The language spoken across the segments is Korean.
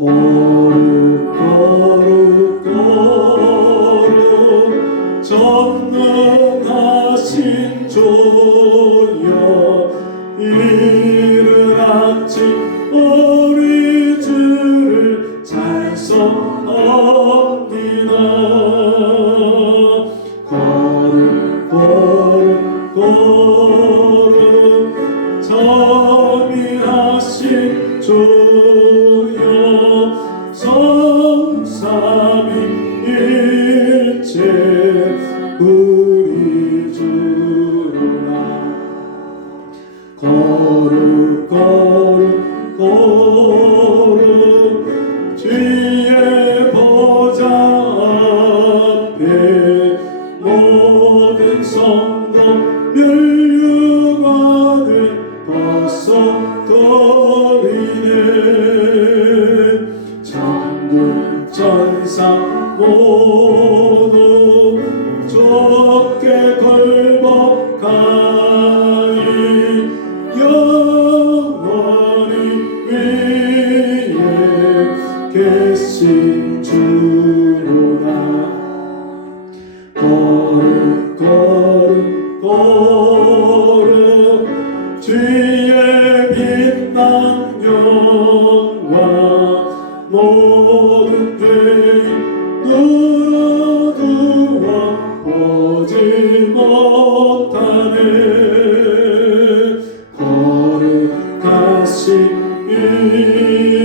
거룩 거룩 거룩 전능하신 주여 이른 아침 우리 주를 찬송합니다. 거룩 거룩 거룩 전능하신 주여 성삼위일체 우리 주나 거룩 거룩 거룩 주의 보좌 앞에 모든 성도 멸류관을 벗어버리네. 천군 천사 모두 좁게 걸복하니 영원히 위에 계신 주로나 거룩 거룩 거룩 주의 빛난 영광 모든 죄인 눈어두어 보지 못하네. 거룩하신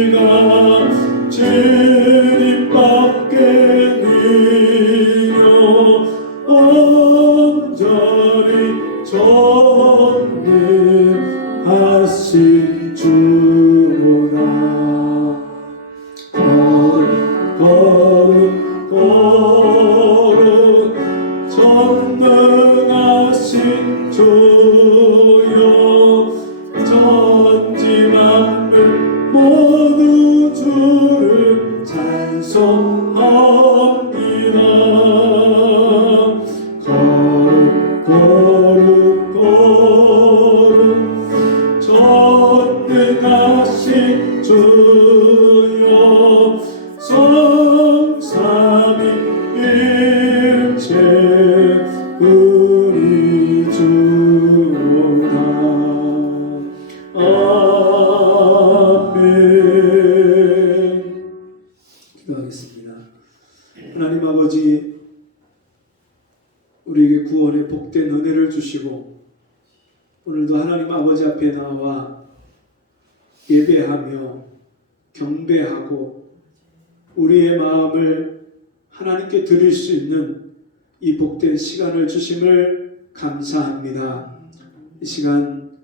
이가 주님밖에 니요 온전히 전능하신 주로다. 거룩 거룩 거룩 전능하신 주여 천지 만물 모두 주를 찬송합니다. 거룩 거룩 거룩 전능하신 주여 성삼위일체 우리 주로다. 아멘. 기도하겠습니다. 하나님 아버지, 우리에게 구원의 복된 은혜를 주시고 오늘도 하나님 아버지 앞에 나와 예배하며 경배하고 우리의 마음을 하나님께 드릴 수 있는 이 복된 시간을 주심을 감사합니다. 이 시간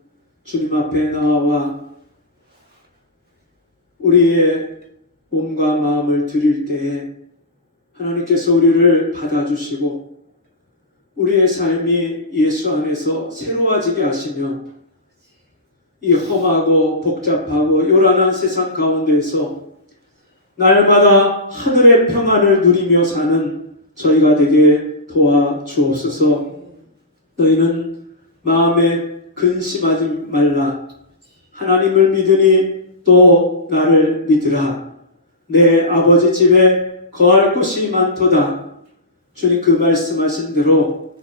주님 앞에 나와 우리의 몸과 마음을 드릴 때에 하나님께서 우리를 받아주시고 우리의 삶이 예수 안에서 새로워지게 하시며 이 험하고 복잡하고 요란한 세상 가운데에서 날마다 하늘의 평안을 누리며 사는 저희가 되게 도와주옵소서. 너희는 마음에 근심하지 말라. 하나님을 믿으니 또 나를 믿으라. 내 아버지 집에 거할 곳이 많도다. 주님 그 말씀하신 대로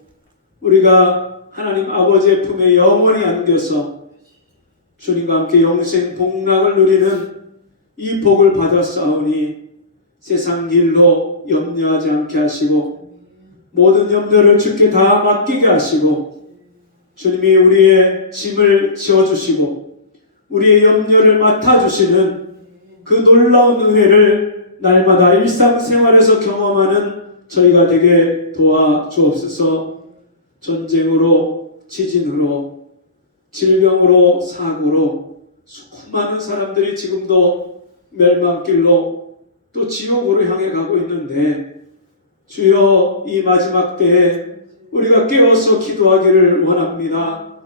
우리가 하나님 아버지의 품에 영원히 안겨서 주님과 함께 영생 복락을 누리는 이 복을 받았사오니 세상 일로 염려하지 않게 하시고 모든 염려를 주께 다 맡기게 하시고 주님이 우리의 짐을 지어주시고 우리의 염려를 맡아주시는 그 놀라운 은혜를 날마다 일상생활에서 경험하는 저희가 되게 도와주옵소서. 전쟁으로, 지진으로, 질병으로, 사고로 수많은 사람들이 지금도 멸망길로 또 지옥으로 향해 가고 있는데 주여 이 마지막 때에 우리가 깨어서 기도하기를 원합니다.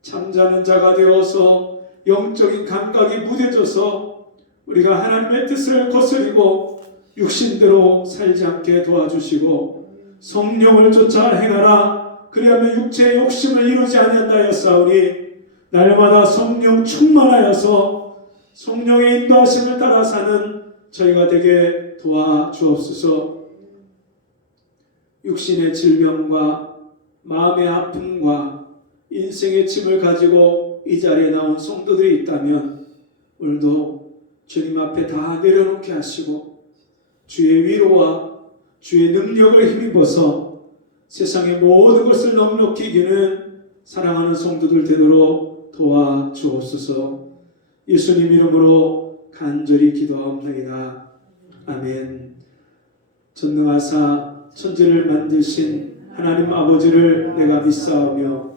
잠자는 자가 되어서 영적인 감각이 무뎌져서 우리가 하나님의 뜻을 거스리고 육신대로 살지 않게 도와주시고 성령을 쫓아 행하라. 그리하면 육체의 욕심을 이루지 아니한다였사오니 날마다 성령 충만하여서 성령의 인도하심을 따라 사는 저희가 되게 도와주옵소서. 육신의 질병과 마음의 아픔과 인생의 짐을 가지고 이 자리에 나온 성도들이 있다면 오늘도 주님 앞에 다 내려놓게 하시고 주의 위로와 주의 능력을 힘입어서 세상의 모든 것을 넉넉히 이기는 사랑하는 성도들 되도록 도와주옵소서. 예수님 이름으로 간절히 기도하옵나이다. 아멘. 전능하사 천지를 만드신 하나님 아버지를 내가 믿사오며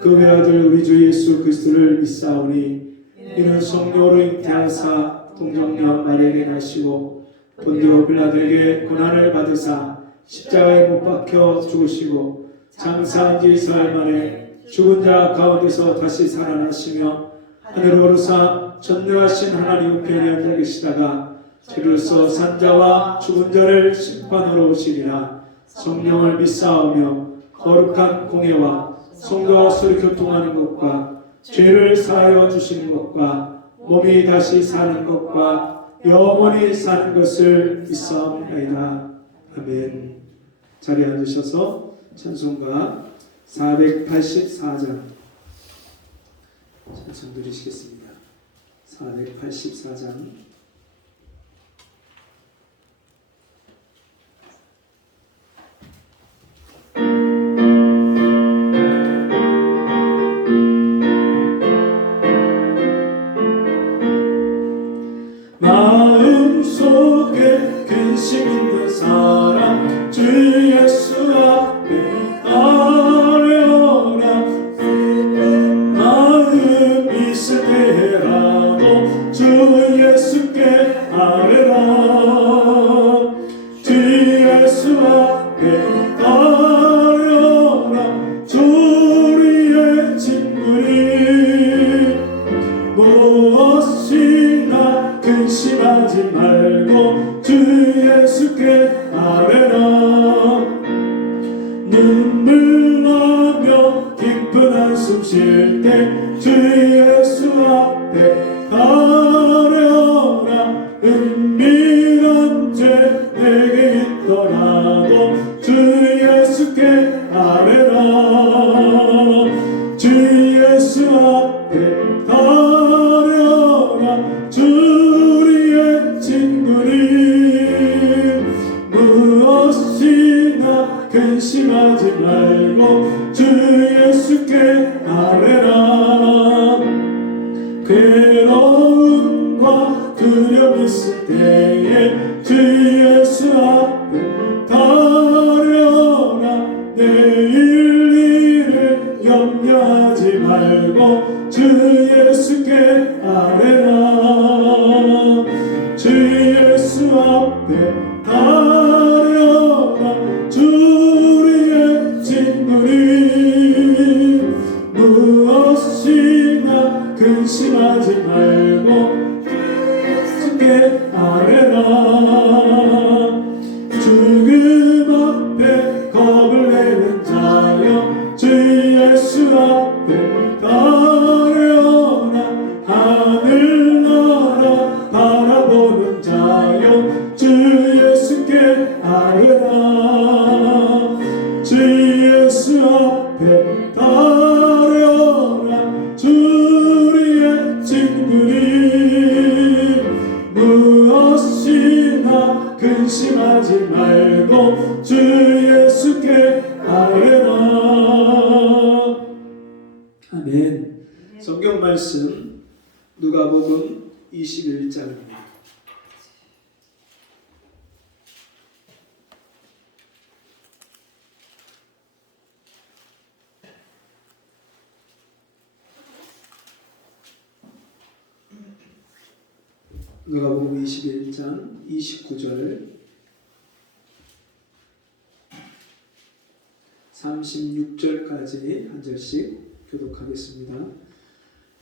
그 외아들 우리 주 예수 그리스도를 믿사오니 이는 성령으로 잉태하사 동정녀 마리아에게 나시고 본디오 빌라도에게 고난을 받으사 십자가에 못 박혀 죽으시고 장사한 지 사흘 만에 죽은 자 가운데서 다시 살아나시며 하늘로 오르사 전능하신 하나님 우편에 앉아 계시다가 저리로서 산자와 죽은 자를 심판하러 오시리라. 성령을 믿사오며 거룩한 공예와 성도와 서로 교통하는 것과 죄를 사하여 주시는 것과 몸이 다시 사는 것과 영원히 사는 것을 믿사옵나이다. 아멘. 자리에 앉으셔서 찬송가 484장 찬송 드리시겠습니다. 484장 마음속에 근심 있는 사람 주 예수 앞에 아뢰어라. 마음이 슬퍼해라도 주 예수께 아뢰라. 주 예수 앞에 아뢰어라. 주리의 친구리 무엇이나 근심하지 말고 주 예수께 아뢰라. 눈물 나며 깊은 한숨 쉴 때 주 예수 앞에 아뢰어라. 은밀한 죄 내게 있더라도 주 예수께 아뢰라. 주 예수 앞에 아뢰어라. 주리의 친구니 무엇이나 근심하지 말고 주 예수께 아뢰라. 괴로움과 두려움 있을 때에 주 예수 앞에 아뢰어라. 내일 일을 염려하지 말고 주 예수께 아뢰라. 주 예수 앞에 아뢰어라. 주리의 친구니 무엇이나 근심하지 말고 주 예수께 아뢰라. 죽음 앞에 겁을 내는 자여 주 예수 앞에 아뢰어라. 하늘나라 바라보는 자여 주 예수께 아뢰라. 주 예수 앞에 아뢰어라. 주리의 친구니 무엇이나 근심하지 말고 주 예수께 아뢰라. 아멘. 성경 말씀 누가복음 21장입니다. 누가복음 21장 29절 36절까지 한 절씩 교독하겠습니다.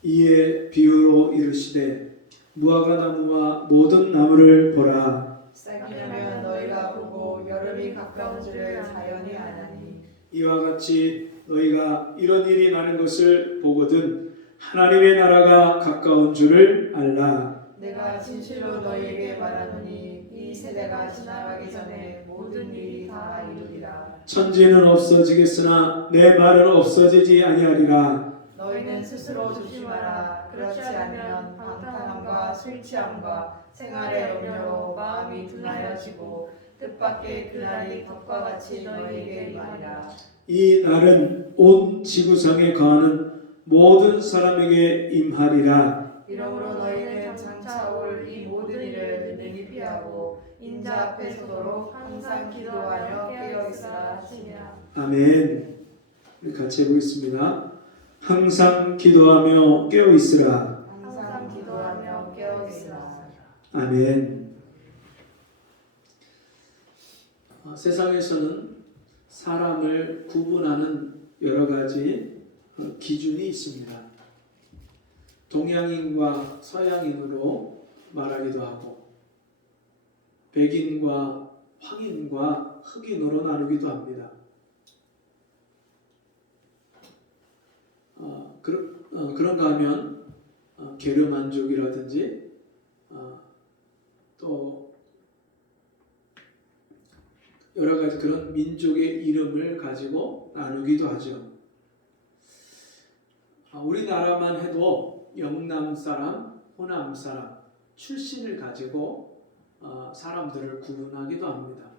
이에 비유로 이르시되 무화과 나무와 모든 나무를 보라. 싹이 나면 너희가 보고 여름이 가까운 줄을 자연히 아나니 이와 같이 너희가 이런 일이 나는 것을 보거든 하나님의 나라가 가까운 줄을 알라. 내가 진실로 너희에게 말하노니 이 세대가 지나가기 전에 모든 일이 다 이루리라. 천지는 없어지겠으나 내 말은 없어지지 아니하리라. 너희는 스스로 조심하라. 그렇지 않으면 방탕함과 술 취함과 생활의 염려로 마음이 둔하여지고 뜻밖의 그날이 덕과 같이 너희에게 임하리라. 이 날은 온 지구상에 거하는 모든 사람에게 임하리라. 이러므로 너희는 장차 올 이 모든 일을 능히 피하고 인자 앞에 서도록 항상 기도하며 깨어 있으라 하시니라. 아멘. 우리 같이 해보겠습니다. 항상 기도하며 깨어 있으라. 항상 기도하며 깨어 있으라. 아멘. 세상에서는 사람을 구분하는 여러 가지 기준이 있습니다. 동양인과 서양인으로 말하기도 하고, 백인과 황인과 흑인으로 나누기도 합니다. 그런가 하면 게르만족이라든지 또 여러 가지 그런 민족의 이름을 가지고 나누기도 하죠. 우리나라만 해도 영남 사람, 호남 사람 출신을 가지고 사람들을 구분하기도 합니다.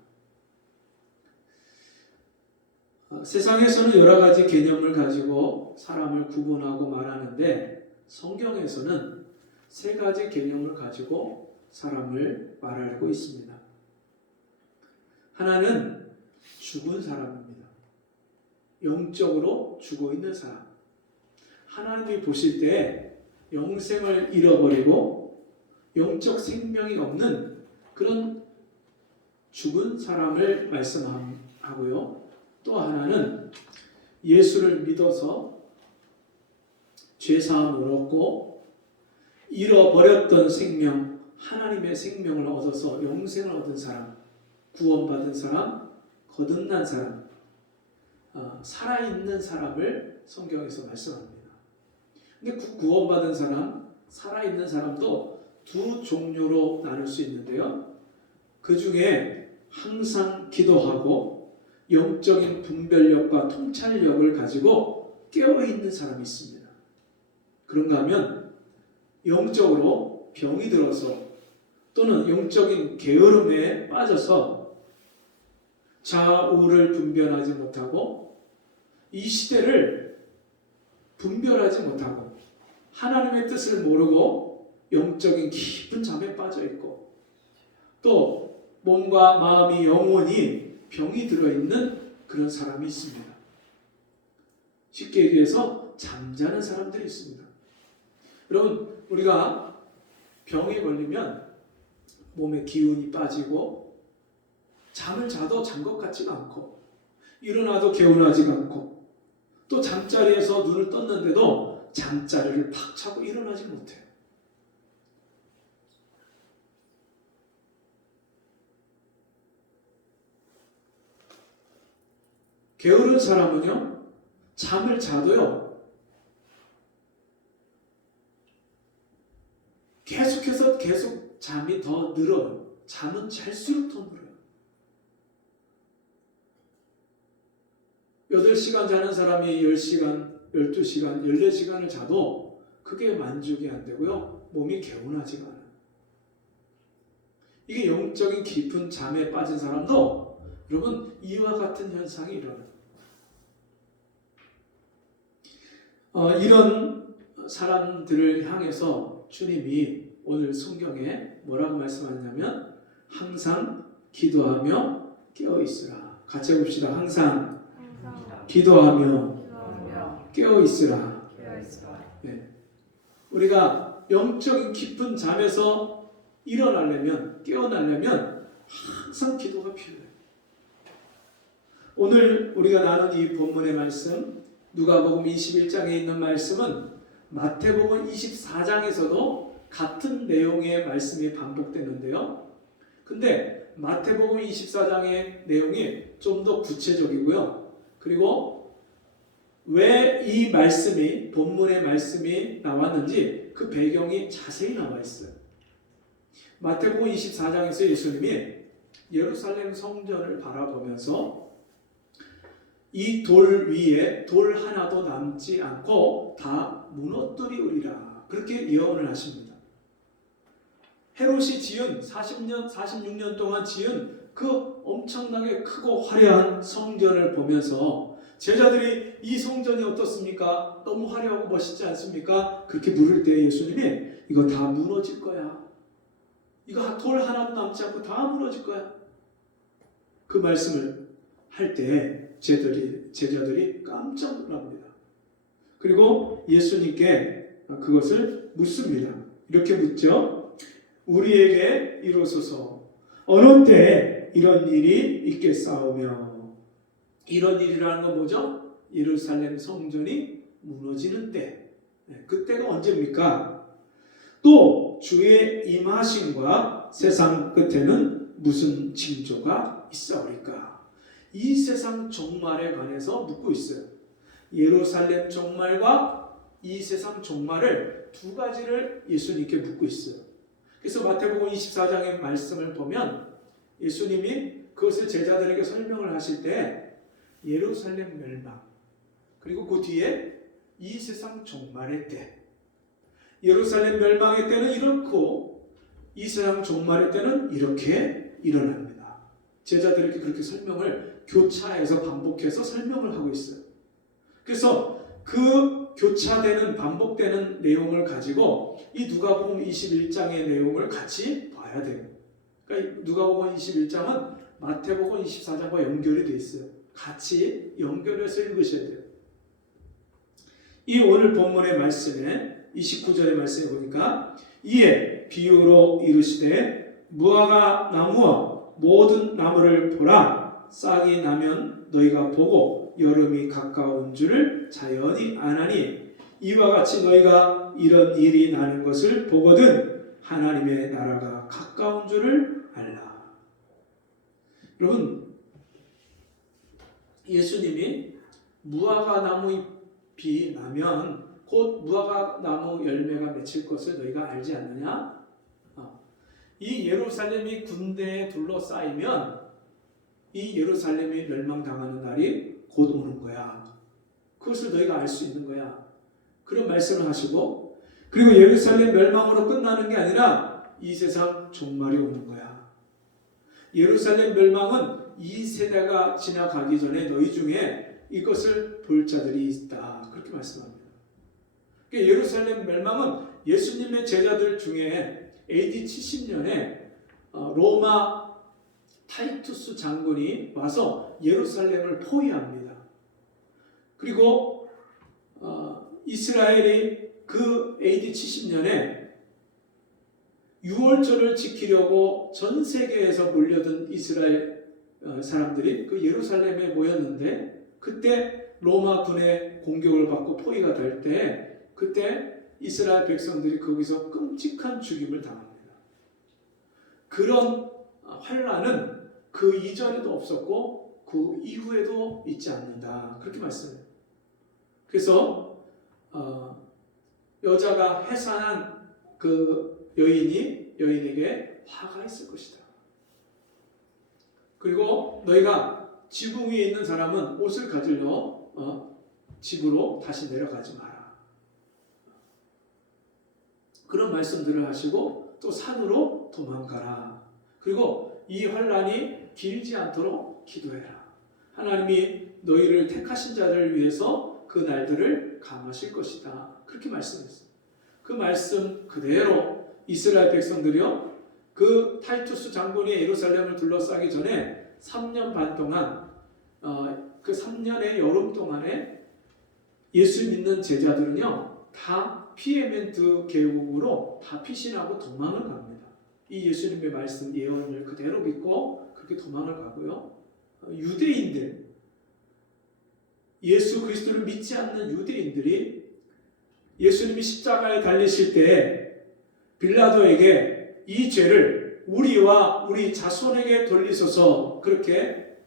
세상에서는 여러 가지 개념을 가지고 사람을 구분하고 말하는데 성경에서는 세 가지 개념을 가지고 사람을 말하고 있습니다. 하나는 죽은 사람입니다. 영적으로 죽어 있는 사람. 하나님이 보실 때 영생을 잃어버리고 영적 생명이 없는 그런 죽은 사람을 말씀하고요. 또 하나는 예수를 믿어서 죄사함을 얻고 잃어버렸던 생명, 하나님의 생명을 얻어서 영생을 얻은 사람, 구원받은 사람, 거듭난 사람, 살아있는 사람을 성경에서 말씀합니다. 근데 구원받은 사람, 살아있는 사람도 두 종류로 나눌 수 있는데요. 그 중에 항상 기도하고 영적인 분별력과 통찰력을 가지고 깨어있는 사람이 있습니다. 그런가 하면 영적으로 병이 들어서 또는 영적인 게으름에 빠져서 좌우를 분별하지 못하고 이 시대를 분별하지 못하고 하나님의 뜻을 모르고 영적인 깊은 잠에 빠져 있고 또 몸과 마음이 영혼이 병이 들어있는 그런 사람이 있습니다. 쉽게 얘기해서 잠자는 사람들이 있습니다. 여러분, 우리가 병에 걸리면 몸에 기운이 빠지고 잠을 자도 잔 것 같지가 않고 일어나도 개운하지가 않고 또 잠자리에서 눈을 떴는데도 잠자리를 팍 차고 일어나지 못해요. 게으른 사람은요, 잠을 자도요, 계속 잠이 더 늘어요. 잠은 잘수록 더 늘어요. 8시간 자는 사람이 10시간, 12시간, 14시간을 자도 그게 만족이 안 되고요. 몸이 개운하지가 않아요. 이게 영적인 깊은 잠에 빠진 사람도 여러분 이와 같은 현상이 일어나요. 이런 사람들을 향해서 주님이 오늘 성경에 뭐라고 말씀하냐면 항상 기도하며 깨어있으라. 같이 해봅시다. 항상 기도하며 깨어있으라. 네. 우리가 영적인 깊은 잠에서 일어나려면 깨어나려면 항상 기도가 필요해요. 오늘 우리가 나눈 이 본문의 말씀 누가복음 21장에 있는 말씀은 마태복음 24장에서도 같은 내용의 말씀이 반복되는데요. 근데 마태복음 24장의 내용이 좀 더 구체적이고요. 그리고 왜 이 말씀이 본문의 말씀이 나왔는지 그 배경이 자세히 나와 있어요. 마태복음 24장에서 예수님이 예루살렘 성전을 바라보면서 이 돌 위에 돌 하나도 남지 않고 다 무너뜨리우리라 그렇게 예언을 하십니다. 헤롯이 지은 46년 동안 지은 그 엄청나게 크고 화려한 성전을 보면서 제자들이 이 성전이 어떻습니까? 너무 화려하고 멋있지 않습니까? 그렇게 물을 때 예수님이 이거 다 무너질 거야. 이거 돌 하나도 남지 않고 다 무너질 거야. 그 말씀을 할 때 제자들이 깜짝 놀랍니다. 그리고 예수님께 그것을 묻습니다. 이렇게 묻죠. 우리에게 이루소서 어느 때 이런 일이 있겠사오며. 이런 일이라는 건 뭐죠? 예루살렘 성전이 무너지는 때. 그때가 언제입니까? 또 주의 임하심과 세상 끝에는 무슨 징조가 있사오리까? 이 세상 종말에 관해서 묻고 있어요. 예루살렘 종말과 이 세상 종말을 두 가지를 예수님께 묻고 있어요. 그래서 마태복음 24장의 말씀을 보면 예수님이 그것을 제자들에게 설명을 하실 때 예루살렘 멸망 그리고 그 뒤에 이 세상 종말의 때, 예루살렘 멸망의 때는 이렇고 이 세상 종말의 때는 이렇게 일어납니다. 제자들에게 그렇게 설명을 교차해서 반복해서 설명을 하고 있어요. 그래서 그 교차되는 반복되는 내용을 가지고 이 누가복음 21장의 내용을 같이 봐야 돼요. 그러니까 누가복음 21장은 마태복음 24장과 연결이 돼 있어요. 같이 연결해서 읽으셔야 돼요. 이 오늘 본문의 말씀에 29절의 말씀에 보니까 이에 비유로 이르시되 무화과 나무와 모든 나무를 보라. 싹이 나면 너희가 보고 여름이 가까운 줄을 자연히 아나니 이와 같이 너희가 이런 일이 나는 것을 보거든 하나님의 나라가 가까운 줄을 알라. 여러분, 예수님이 무화과 나무 잎이 나면 곧 무화과 나무 열매가 맺힐 것을 너희가 알지 않느냐? 이 예루살렘이 군대에 둘러싸이면 이 예루살렘이 멸망당하는 날이 곧 오는 거야. 그것을 너희가 알 수 있는 거야. 그런 말씀을 하시고, 그리고 예루살렘 멸망으로 끝나는 게 아니라 이 세상 종말이 오는 거야. 예루살렘 멸망은 이 세대가 지나가기 전에 너희 중에 이것을 볼 자들이 있다. 그렇게 말씀합니다. 그러니까 예루살렘 멸망은 예수님의 제자들 중에 AD 70년에 로마 타이투스 장군이 와서 예루살렘을 포위합니다. 그리고 이스라엘이 그 AD 70년에 유월절을 지키려고 전 세계에서 몰려든 이스라엘 사람들이 그 예루살렘에 모였는데 그때 로마 군의 공격을 받고 포위가 될 때 그때 이스라엘 백성들이 거기서 끔찍한 죽임을 당합니다. 그런 환란은 그 이전에도 없었고 그 이후에도 있지 않는다. 그렇게 말씀해요. 그래서 여자가 해산한 그 여인에게 화가 있을 것이다. 그리고 너희가 지붕 위에 있는 사람은 옷을 가지러 집으로 다시 내려가지 마라. 그런 말씀들을 하시고 또 산으로 도망가라. 그리고 이 환란이 길지 않도록 기도해라. 하나님이 너희를 택하신 자를 위해서 그 날들을 감하실 것이다. 그렇게 말씀했어요. 그 말씀 그대로 이스라엘 백성들이요, 그 타이투스 장군이 예루살렘을 둘러싸기 전에 3년 반 동안 그 3년의 여름 동안에 예수 믿는 제자들은요 다 피에멘트 계곡으로 다 피신하고 도망을 갑니다. 이 예수님의 말씀 예언을 그대로 믿고 그렇게 도망을 가고요. 유대인들, 예수 그리스도를 믿지 않는 유대인들이 예수님이 십자가에 달리실 때 빌라도에게 이 죄를 우리와 우리 자손에게 돌리소서 그렇게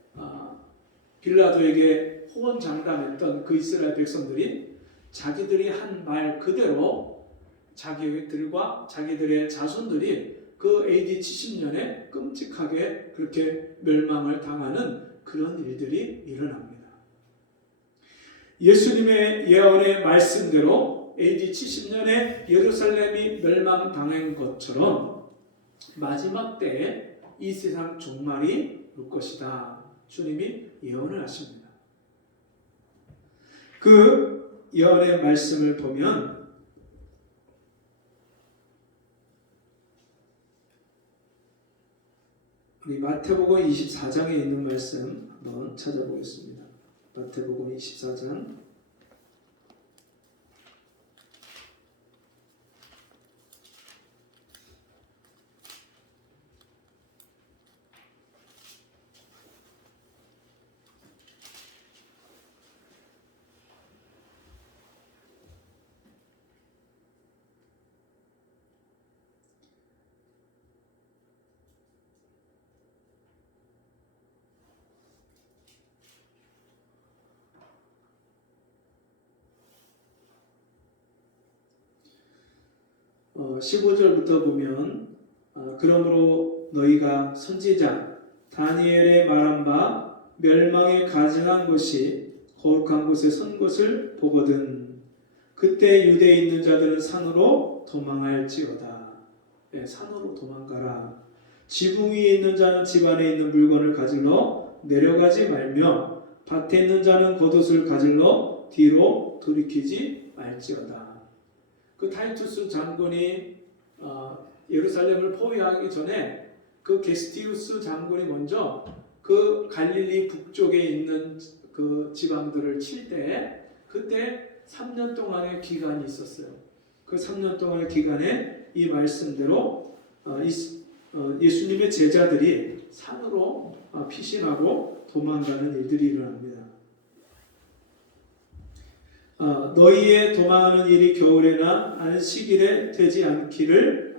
빌라도에게 호언장담했던 그 이스라엘 백성들이 자기들이 한 말 그대로 자기들과 자기들의 자손들이 그 AD 70년에 끔찍하게 그렇게 멸망을 당하는 그런 일들이 일어납니다. 예수님의 예언의 말씀대로 AD 70년에 예루살렘이 멸망당한 것처럼 마지막 때에 이 세상 종말이 올 것이다. 주님이 예언을 하십니다. 그 예언의 말씀을 보면 우리 마태복음 24장에 있는 말씀 한번 찾아보겠습니다. 마태복음 24장 어, 15절부터 보면 그러므로 너희가 선지자 다니엘의 말한 바 멸망에 가증한 것이 거룩한 곳에 선 것을 보거든 그때 유대에 있는 자들은 산으로 도망할지어다. 네, 산으로 도망가라. 지붕 위에 있는 자는 집 안에 있는 물건을 가질러 내려가지 말며 밭에 있는 자는 겉옷을 가질러 뒤로 돌이키지 말지어다. 그 타이투스 장군이 예루살렘을 포위하기 전에 그 게스티우스 장군이 먼저 그 갈릴리 북쪽에 있는 그 지방들을 칠 때 그때 3년 동안의 기간이 있었어요. 그 3년 동안의 기간에 이 말씀대로 예수님의 제자들이 산으로 피신하고 도망가는 일들이 일어납니다. 너희의 도망하는 일이 겨울에나 안식일에 되지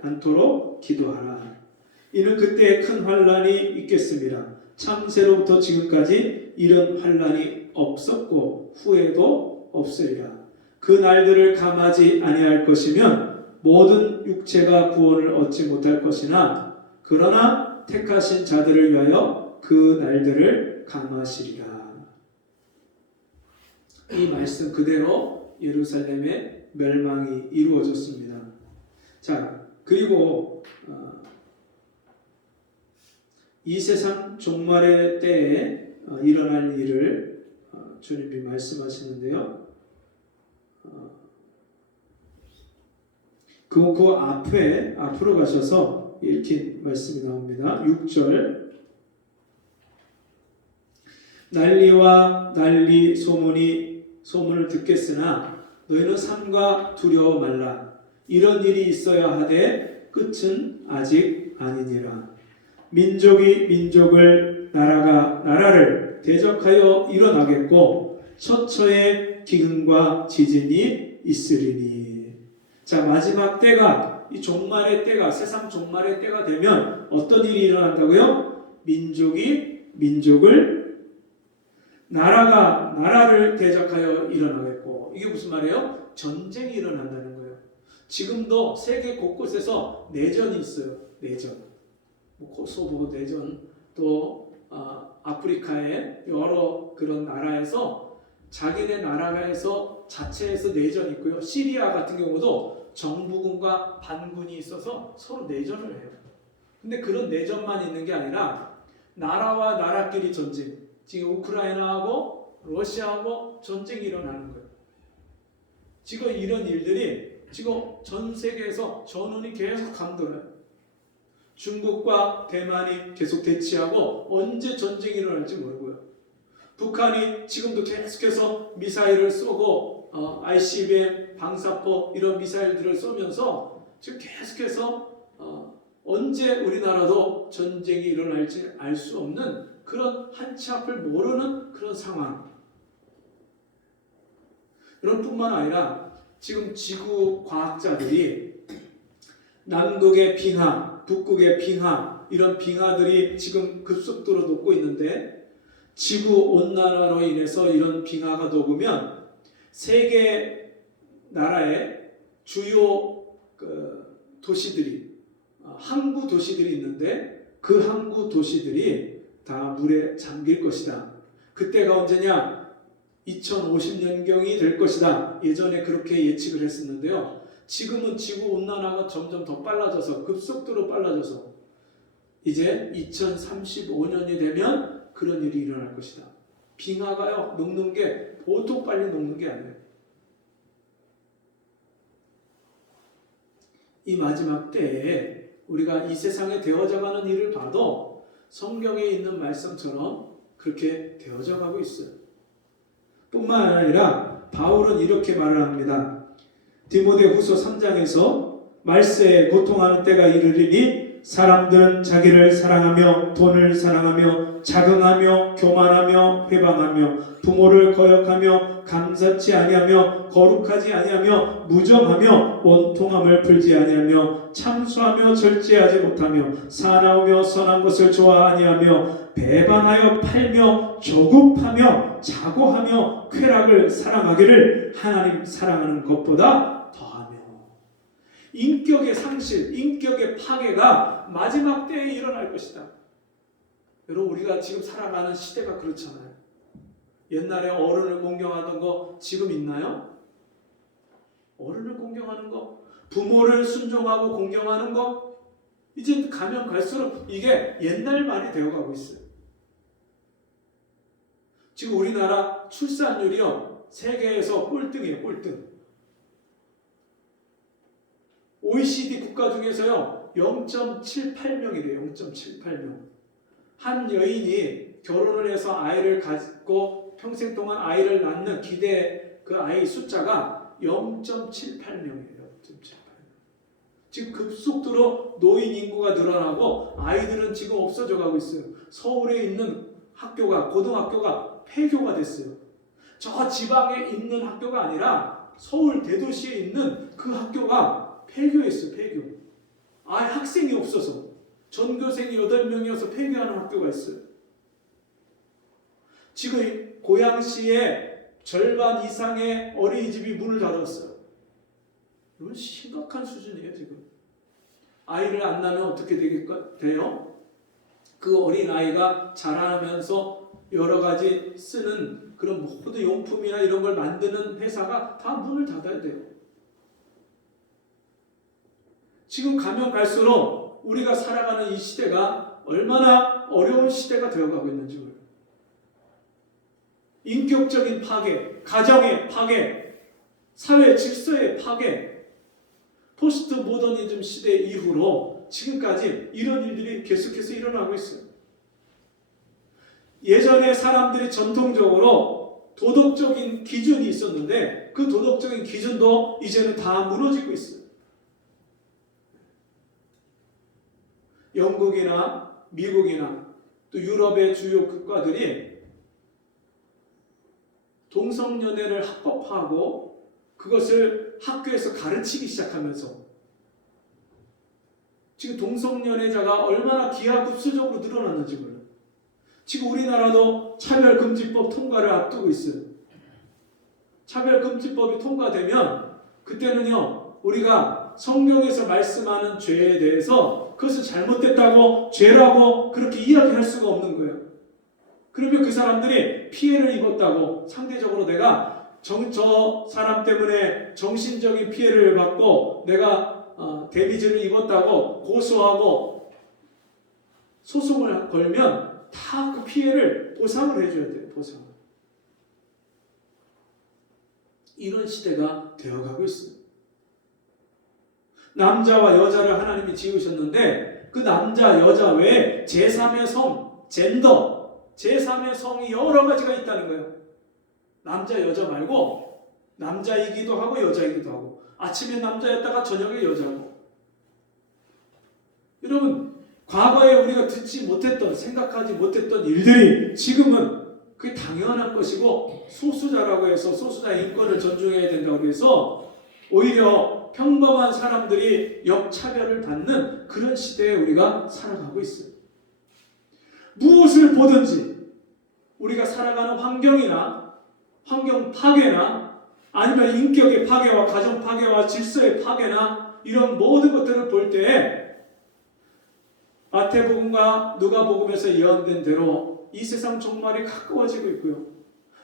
않도록 기도하라. 이는 그때 큰 환란이 있겠습니다. 창세로부터 지금까지 이런 환란이 없었고 후에도 없으리라. 그 날들을 감하지 아니할 것이면 모든 육체가 구원을 얻지 못할 것이나 그러나 택하신 자들을 위하여 그 날들을 감하시리라. 이 말씀 그대로 예루살렘의 멸망이 이루어졌습니다. 자, 그리고 이 세상 종말의 때에 일어날 일을 주님이 말씀하시는데요. 그 앞으로 가셔서 이렇게 말씀이 나옵니다. 6절 난리와 난리 소문을 듣겠으나 너희는 삼가 두려워 말라. 이런 일이 있어야 하되 끝은 아직 아니니라. 민족이 민족을 나라가 나라를 대적하여 일어나겠고 처처에 기근과 지진이 있으리니. 자, 마지막 때가 이 종말의 때가 세상 종말의 때가 되면 어떤 일이 일어난다고요? 민족이 민족을 나라가 나라를 대적하여 일어나겠고. 이게 무슨 말이에요? 전쟁이 일어난다는 거예요. 지금도 세계 곳곳에서 내전이 있어요. 내전. 코소보 내전, 또 아프리카의 여러 그런 나라에서 자기네 나라에서 자체에서 내전이 있고요. 시리아 같은 경우도 정부군과 반군이 있어서 서로 내전을 해요. 근데 그런 내전만 있는 게 아니라 나라와 나라끼리 전쟁. 지금 우크라이나하고 러시아하고 전쟁이 일어나는 거예요. 지금 이런 일들이 지금 전 세계에서 전운이 계속 감돌아요. 중국과 대만이 계속 대치하고 언제 전쟁이 일어날지 모르고요. 북한이 지금도 계속해서 미사일을 쏘고 ICBM, 방사포 이런 미사일들을 쏘면서 지금 계속해서 언제 우리나라도 전쟁이 일어날지 알 수 없는 그런 한치 앞을 모르는 그런 상황. 이런 뿐만 아니라 지금 지구 과학자들이 남극의 빙하, 북극의 빙하 이런 빙하들이 지금 급속도로 녹고 있는데 지구 온난화로 인해서 이런 빙하가 녹으면 세계 나라의 주요 도시들이 항구 있는데 그 항구 도시들이 다 물에 잠길 것이다. 그때가 언제냐? 2050년경이 될 것이다. 예전에 그렇게 예측을 했었는데요. 지금은 지구온난화가 점점 더 빨라져서 급속도로 빨라져서 이제 2035년이 되면 그런 일이 일어날 것이다. 빙하가요 녹는 게 보통 빨리 녹는 게 아니에요. 이 마지막 때에 우리가 이 세상에 되어져가는 일을 봐도 성경에 있는 말씀처럼 그렇게 되어져 가고 있어요. 뿐만 아니라 바울은 이렇게 말을 합니다. 디모데후서 3장에서 말세에 고통하는 때가 이르리니 사람들은 자기를 사랑하며 돈을 사랑하며 자긍하며 교만하며 회방하며 부모를 거역하며 감사치 아니하며 거룩하지 아니하며 무정하며 원통함을 풀지 아니하며 참수하며 절제하지 못하며 사나우며 선한 것을 좋아 아니하며 배반하여 팔며 조급하며 자고하며 쾌락을 사랑하기를 하나님 사랑하는 것보다 더하며. 인격의 상실, 인격의 파괴가 마지막 때에 일어날 것이다. 여러분, 우리가 지금 살아가는 시대가 그렇잖아요. 옛날에 어른을 공경하던 거 지금 있나요? 어른을 공경하는 거, 부모를 순종하고 공경하는 거, 이제 가면 갈수록 이게 옛날 말이 되어가고 있어요. 지금 우리나라 출산율이요, 세계에서 꼴등이에요, 꼴등. OECD 국가 중에서요 0.78명이래요. 0.78명. 한 여인이 결혼을 해서 아이를 갖고 평생 동안 아이를 낳는 기대 그 아이 숫자가 0.78명이에요. 0.78명. 지금 급속도로 노인 인구가 늘어나고 아이들은 지금 없어져 가고 있어요. 서울에 있는 학교가, 고등학교가 폐교가 됐어요. 저 지방에 있는 학교가 아니라 서울 대도시에 있는 그 학교가 폐교했어요. 폐교. 아예 학생이 없어서 전교생이 8명이어서 폐교하는 학교가 있어요. 지금 고양시의 절반 이상의 어린이집이 문을 닫았어요. 이건 심각한 수준이에요. 지금 아이를 안 낳으면 어떻게 돼요? 그 어린아이가 자라면서 여러 가지 쓰는 그런 모든 용품이나 이런 걸 만드는 회사가 다 문을 닫아야 돼요. 지금 가면 갈수록 우리가 살아가는 이 시대가 얼마나 어려운 시대가 되어가고 있는지 몰라요. 인격적인 파괴, 가정의 파괴, 사회 질서의 파괴, 포스트 모더니즘 시대 이후로 지금까지 이런 일들이 계속해서 일어나고 있어요. 예전에 사람들이 전통적으로 도덕적인 기준이 있었는데 그 도덕적인 기준도 이제는 다 무너지고 있어요. 영국이나 미국이나 또 유럽의 주요 국가들이 동성연애를 합법화하고 그것을 학교에서 가르치기 시작하면서 지금 동성연애자가 얼마나 기하급수적으로 늘어났는지 몰라요. 지금 우리나라도 차별금지법 통과를 앞두고 있어요. 차별금지법이 통과되면 그때는요 우리가 성경에서 말씀하는 죄에 대해서 그것은 잘못됐다고 죄라고 그렇게 이야기할 수가 없는 거예요. 그러면 그 사람들이 피해를 입었다고 상대적으로 내가 저 사람 때문에 정신적인 피해를 받고 내가 데미지를 입었다고 고소하고 소송을 걸면 다 그 피해를 보상을 해줘야 돼요. 보상을. 이런 시대가 되어가고 있습니다. 남자와 여자를 하나님이 지으셨는데 그 남자, 여자 외에 제3의 성, 젠더, 제3의 성이 여러 가지가 있다는 거예요. 남자, 여자 말고 남자이기도 하고 여자이기도 하고 아침에 남자였다가 저녁에 여자고. 여러분 과거에 우리가 듣지 못했던 생각하지 못했던 일들이 지금은 그게 당연한 것이고 소수자라고 해서 소수자 인권을 존중해야 된다고 해서 오히려 평범한 사람들이 역차별을 받는 그런 시대에 우리가 살아가고 있어요. 무엇을 보든지 우리가 살아가는 환경이나 환경 파괴나 아니면 인격의 파괴와 가정 파괴와 질서의 파괴나 이런 모든 것들을 볼 때에 마태복음과 누가복음에서 예언된 대로 이 세상 종말이 가까워지고 있고요.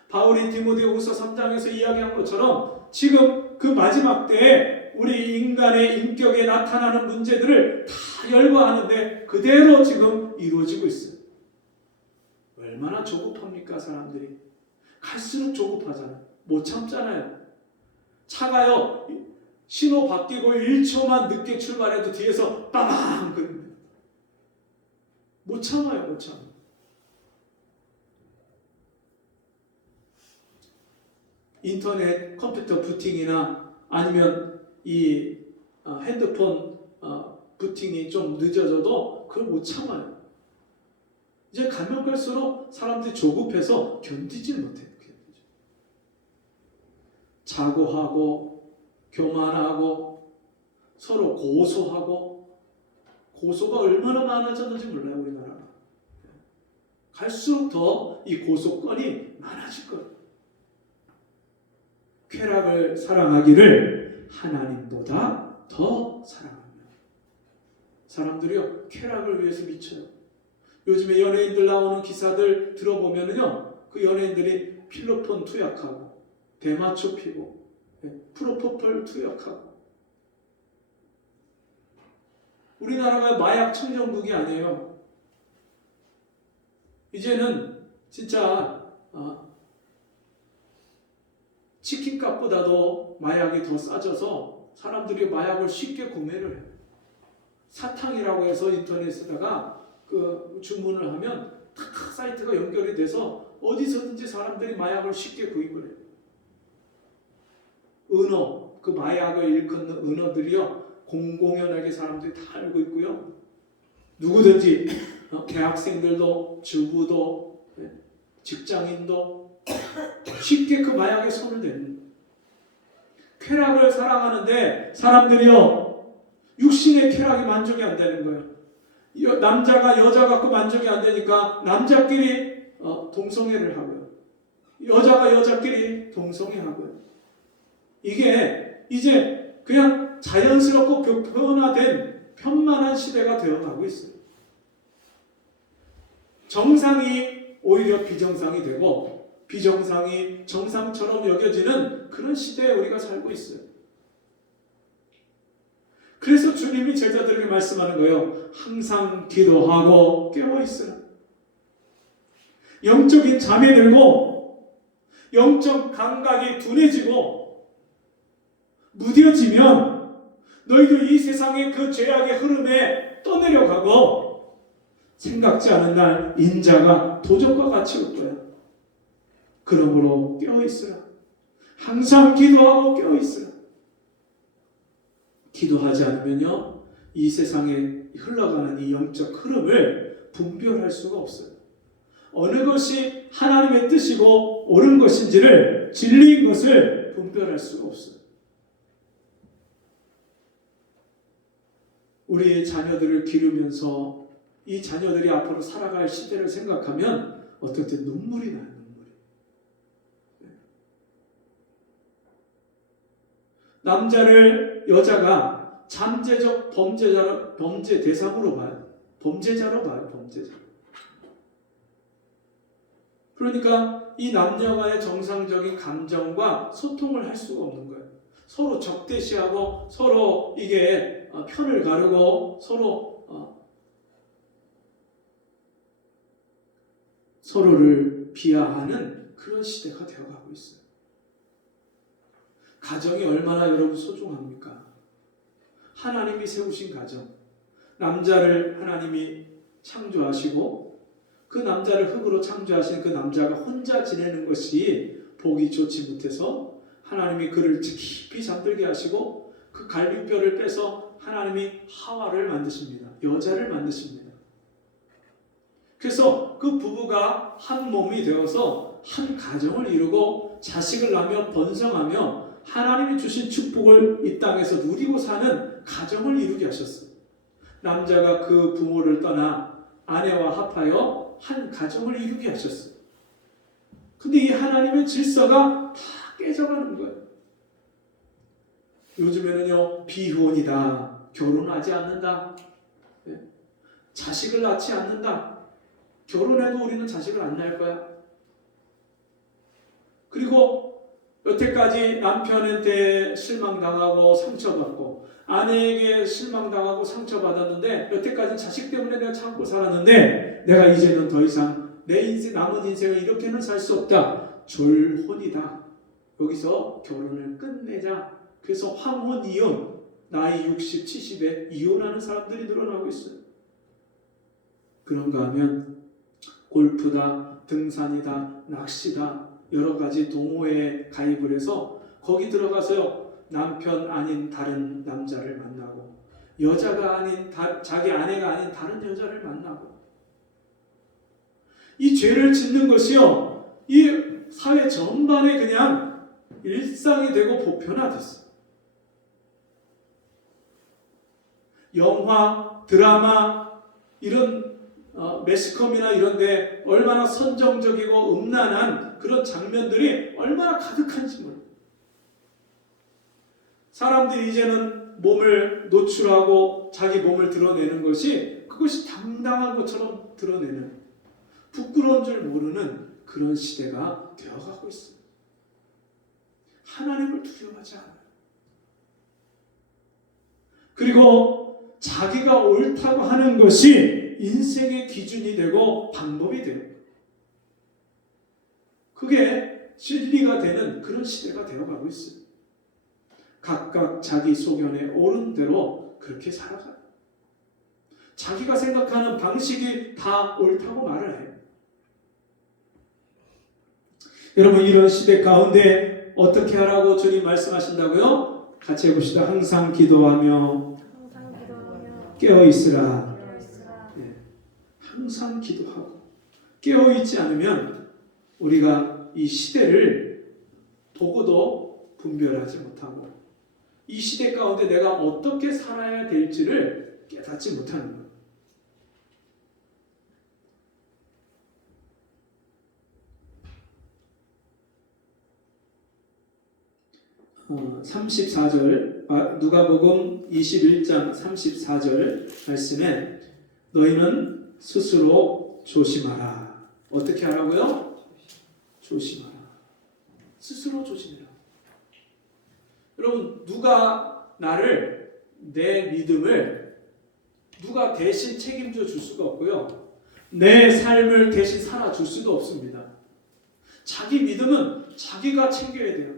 바울이 디모데후서 3장에서 이야기한 것처럼 지금 그 마지막 때에 우리 인간의 인격에 나타나는 문제들을 다 열거하는데 그대로 지금 이루어지고 있어요. 얼마나 조급합니까 사람들이. 갈수록 조급하잖아요. 못 참잖아요. 차가요. 신호 바뀌고 1초만 늦게 출발해도 뒤에서 빠방 그럽니다. 못 참아요. 못 참아요. 인터넷 컴퓨터 부팅이나 아니면 이 핸드폰 부팅이 좀 늦어져도 그걸 못 참아요. 이제 가면 갈수록 사람들이 조급해서 견디질 못해요. 자고하고 교만하고 서로 고소하고 고소가 얼마나 많아졌는지 몰라요. 우리나라가. 갈수록 더 이 고소건이 많아질 거예요. 쾌락을 사랑하기를 하나님보다 더 사랑하며. 사람들이요 쾌락을 위해서 미쳐요. 요즘에 연예인들 나오는 기사들 들어보면은요 그 연예인들이 필로폰 투약하고 대마초 피고 프로포폴 투약하고. 우리나라가 마약 청정국이 아니에요. 이제는 진짜 치킨값보다도 마약이 더 싸져서 사람들이 마약을 쉽게 구매를 해요. 사탕이라고 해서 인터넷에다가 그 주문을 하면 탁 사이트가 연결이 돼서 어디서든지 사람들이 마약을 쉽게 구입을 해요. 은어, 그 마약을 일컫는 은어들이요 공공연하게 사람들이 다 알고 있고요. 누구든지 대학생들도 주부도 직장인도 쉽게 그 마약에 손을 대는. 쾌락을 사랑하는데 사람들이요 육신의 쾌락이 만족이 안 되는 거예요. 남자가 여자 갖고 만족이 안 되니까 남자끼리 동성애를 하고요. 여자가 여자끼리 동성애하고요. 이게 이제 그냥 자연스럽고 변화된 편만한 시대가 되어가고 있어요. 정상이 오히려 비정상이 되고 비정상이 정상처럼 여겨지는 그런 시대에 우리가 살고 있어요. 그래서 주님이 제자들에게 말씀하는 거예요. 항상 기도하고 깨어있으라. 영적인 잠이 들고 영적 감각이 둔해지고 무뎌지면 너희들 이 세상의 그 죄악의 흐름에 떠내려가고 생각지 않은 날 인자가 도적과 같이 올 거야. 그러므로 깨어있으라. 항상 기도하고 깨어있으라. 기도하지 않으면요 이 세상에 흘러가는 이 영적 흐름을 분별할 수가 없어요. 어느 것이 하나님의 뜻이고 옳은 것인지를 진리인 것을 분별할 수가 없어요. 우리의 자녀들을 기르면서 이 자녀들이 앞으로 살아갈 시대를 생각하면 어떨 때 눈물이 나요. 눈물이. 남자를 여자가 잠재적 범죄 대상으로 봐요. 범죄자로 봐요. 범죄자. 그러니까 이 남녀간의 정상적인 감정과 소통을 할 수가 없는 거예요. 서로 적대시하고 서로 이게 편을 가르고 서로를 비하하는 그런 시대가 되어가고 있어요. 가정이 얼마나 여러분 소중합니까? 하나님이 세우신 가정. 남자를 하나님이 창조하시고 그 남자를 흙으로 창조하신 그 남자가 혼자 지내는 것이 보기 좋지 못해서 하나님이 그를 깊이 잠들게 하시고 그 갈비뼈를 빼서 하나님이 하와를 만드십니다. 여자를 만드십니다. 그래서 그 부부가 한 몸이 되어서 한 가정을 이루고 자식을 낳으며 번성하며 하나님이 주신 축복을 이 땅에서 누리고 사는 가정을 이루게 하셨어요. 남자가 그 부모를 떠나 아내와 합하여 한 가정을 이루게 하셨어요. 근데 이 하나님의 질서가 다 깨져가는 거예요. 요즘에는요 비혼이다, 결혼하지 않는다, 자식을 낳지 않는다. 결혼해도 우리는 자식을 안 낳을 거야. 그리고 여태까지 남편한테 실망당하고 상처받고 아내에게 실망당하고 상처받았는데 여태까지 자식 때문에 내가 참고 살았는데 내가 이제는 더 이상 내 인생, 남은 인생을 이렇게는 살 수 없다. 졸혼이다. 여기서 결혼을 끝내자. 그래서 황혼 이혼, 나이 60, 70에 이혼하는 사람들이 늘어나고 있어요. 그런가 하면 골프다, 등산이다, 낚시다, 여러 가지 동호회에 가입을 해서 거기 들어가서요, 남편 아닌 다른 남자를 만나고 여자가 아닌 자기 아내가 아닌 다른 여자를 만나고 이 죄를 짓는 것이요, 이 사회 전반에 그냥 일상이 되고 보편화됐어요. 영화, 드라마 이런 매스컴이나 이런 데 얼마나 선정적이고 음란한 그런 장면들이 얼마나 가득한지 몰라요. 사람들이 이제는 몸을 노출하고 자기 몸을 드러내는 것이 그것이 당당한 것처럼 드러내는, 부끄러운 줄 모르는 그런 시대가 되어가고 있습니다. 하나님을 두려워하지 않아요. 그리고 자기가 옳다고 하는 것이 인생의 기준이 되고 방법이 돼요. 그게 진리가 되는 그런 시대가 되어가고 있어요. 각각 자기 소견에 옳은 대로 그렇게 살아가요. 자기가 생각하는 방식이 다 옳다고 말을 해요. 여러분, 이런 시대 가운데 어떻게 하라고 주님 말씀하신다고요? 같이 해봅시다. 항상 기도하며 깨어있으라. 네. 항상 기도하고 깨어있지 않으면 우리가 이 시대를 보고도 분별하지 못하고 이 시대 가운데 내가 어떻게 살아야 될지를 깨닫지 못하는 거예요. 34절 누가복음 21장 34절 말씀에 너희는 스스로 조심하라. 어떻게 하라고요? 조심하라. 스스로 조심해라. 여러분, 누가 나를, 내 믿음을 누가 대신 책임져 줄 수가 없고요. 내 삶을 대신 살아줄 수도 없습니다. 자기 믿음은 자기가 챙겨야 돼요.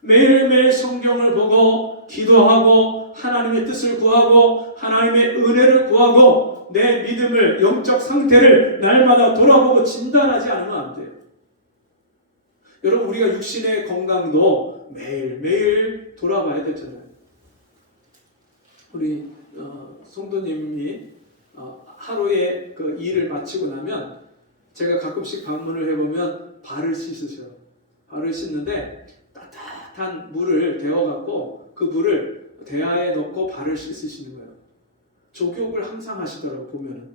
매일매일 성경을 보고 기도하고 하나님의 뜻을 구하고 하나님의 은혜를 구하고 내 믿음을, 영적 상태를 날마다 돌아보고 진단하지 않으면 안 돼요. 여러분, 우리가 육신의 건강도 매일매일 돌아봐야 되잖아요. 우리 성도님이 하루에 그 일을 마치고 나면 제가 가끔씩 방문을 해보면 발을 씻으셔요. 발을 씻는데 따뜻한 물을 데워갖고 그 물을 대야에 넣고 발을 씻으시는 거예요. 족욕을 항상 하시더라고요, 보면은.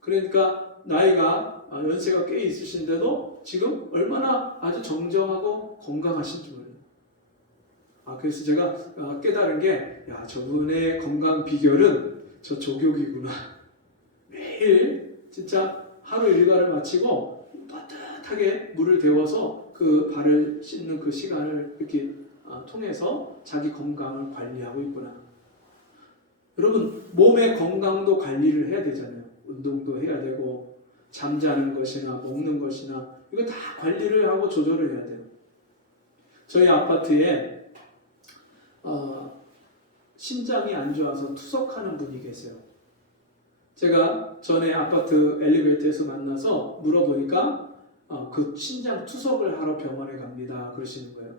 그러니까 나이가 연세가 꽤 있으신데도 지금 얼마나 아주 정정하고 건강하신지 몰라요. 그래서 제가 깨달은 게, 저분의 건강 비결은 저 족욕이구나. 매일 진짜 하루 일과를 마치고 따뜻하게 물을 데워서 그 발을 씻는 그 시간을 이렇게 통해서 자기 건강을 관리하고 있구나. 여러분, 몸의 건강도 관리를 해야 되잖아요. 운동도 해야 되고 잠자는 것이나 먹는 것이나 이거 다 관리를 하고 조절을 해야 돼요. 저희 아파트에 신장이 안 좋아서 투석하는 분이 계세요. 제가 전에 아파트 엘리베이터에서 만나서 물어보니까 그 신장 투석을 하러 병원에 갑니다. 그러시는 거예요.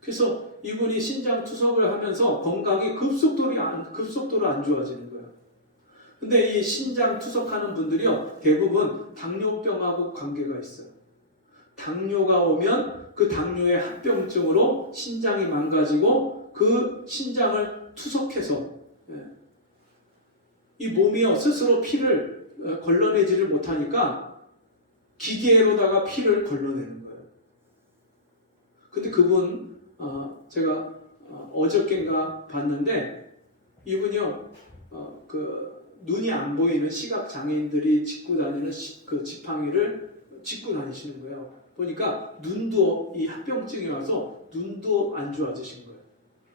그래서 이분이 신장 투석을 하면서 건강이 급속도로 안 좋아지는 거예요. 근데 이 신장 투석하는 분들이요, 대부분 당뇨병하고 관계가 있어요. 당뇨가 오면 그 당뇨의 합병증으로 신장이 망가지고 그 신장을 투석해서 이 몸이요 스스로 피를 걸러내지를 못하니까 기계로다가 피를 걸러내는 거예요. 근데 그분 제가 어저께인가 봤는데 이분이요, 눈이 안 보이는 시각 장애인들이 짚고 다니는 그 지팡이를 짚고 다니시는 거예요. 보니까 눈도 이 합병증이 와서 눈도 안 좋아지신 거예요.